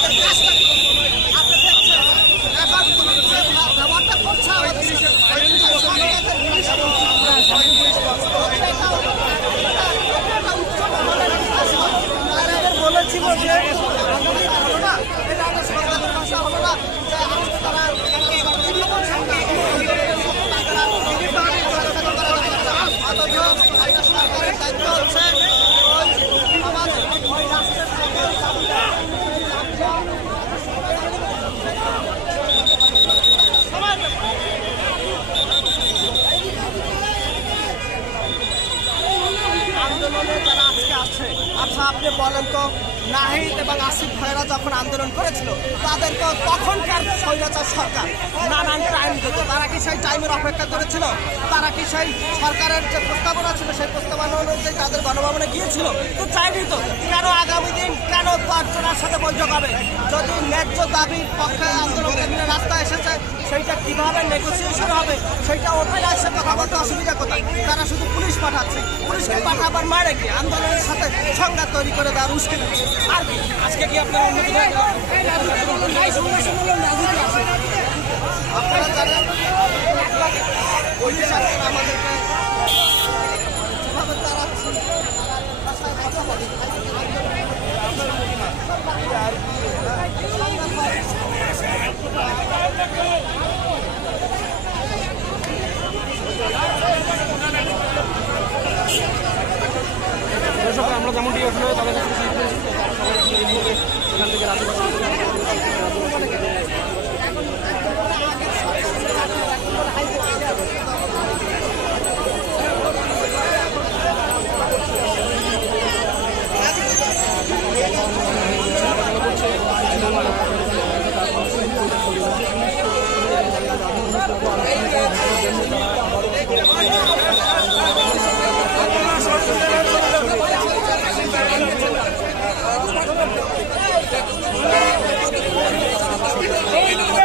আমাদের কাজটা আপনি দেখছেন এখন ব্যবহারটা করছে আমাদের বলেছিল যে এটা একটা সরকারের ভাষা হলো না তারা সরকারের দায়িত্ব হচ্ছে আমাদের ওই রাষ্ট্রের আন্দোলনে যারা আজকে আছে আচ্ছা আপনি বলেন তো নাহিদ এবং আসিফ ভাইরা যখন আন্দোলন করেছিল তাদের তো তখনকার স্বৈরাচার সরকার নানান টাইম দিত তারা কি সেই টাইমের অপেক্ষা করেছিল তারা কি সেই সরকারের যে প্রস্তাবনা ছিল সেই প্রস্তাবনা অনুযায়ী তাদের গণভবনে গিয়েছিল তো চাইনি তো কেন আগামী দিন কেন 5 জনের সাথে বৈঠক হবে যদি ন্যায্য দাবির পক্ষে আন্দোলনকারীরা রাস্তায় এসেছে সেইটা কিভাবে নেগোসিয়েশন হবে সেইটা ওপেন আসে কথা বলতে অসুবিধা কোথায় তারা শুধু পুলিশ পাঠাচ্ছে পুলিশকে পাঠাবার মারে কি আন্দোলনের সাথে সংঘাত তৈরি করে দেওয়ার উস্কে দিচ্ছে আর কি আজকে কি আপনারা আপনারা জানেন পুলিশ আমাদেরকে যেভাবে তাড়াচ্ছে ভাষায় কথা বলে আমরা যেমনটি আসলে তাদের কাছে এখান থেকে Hey,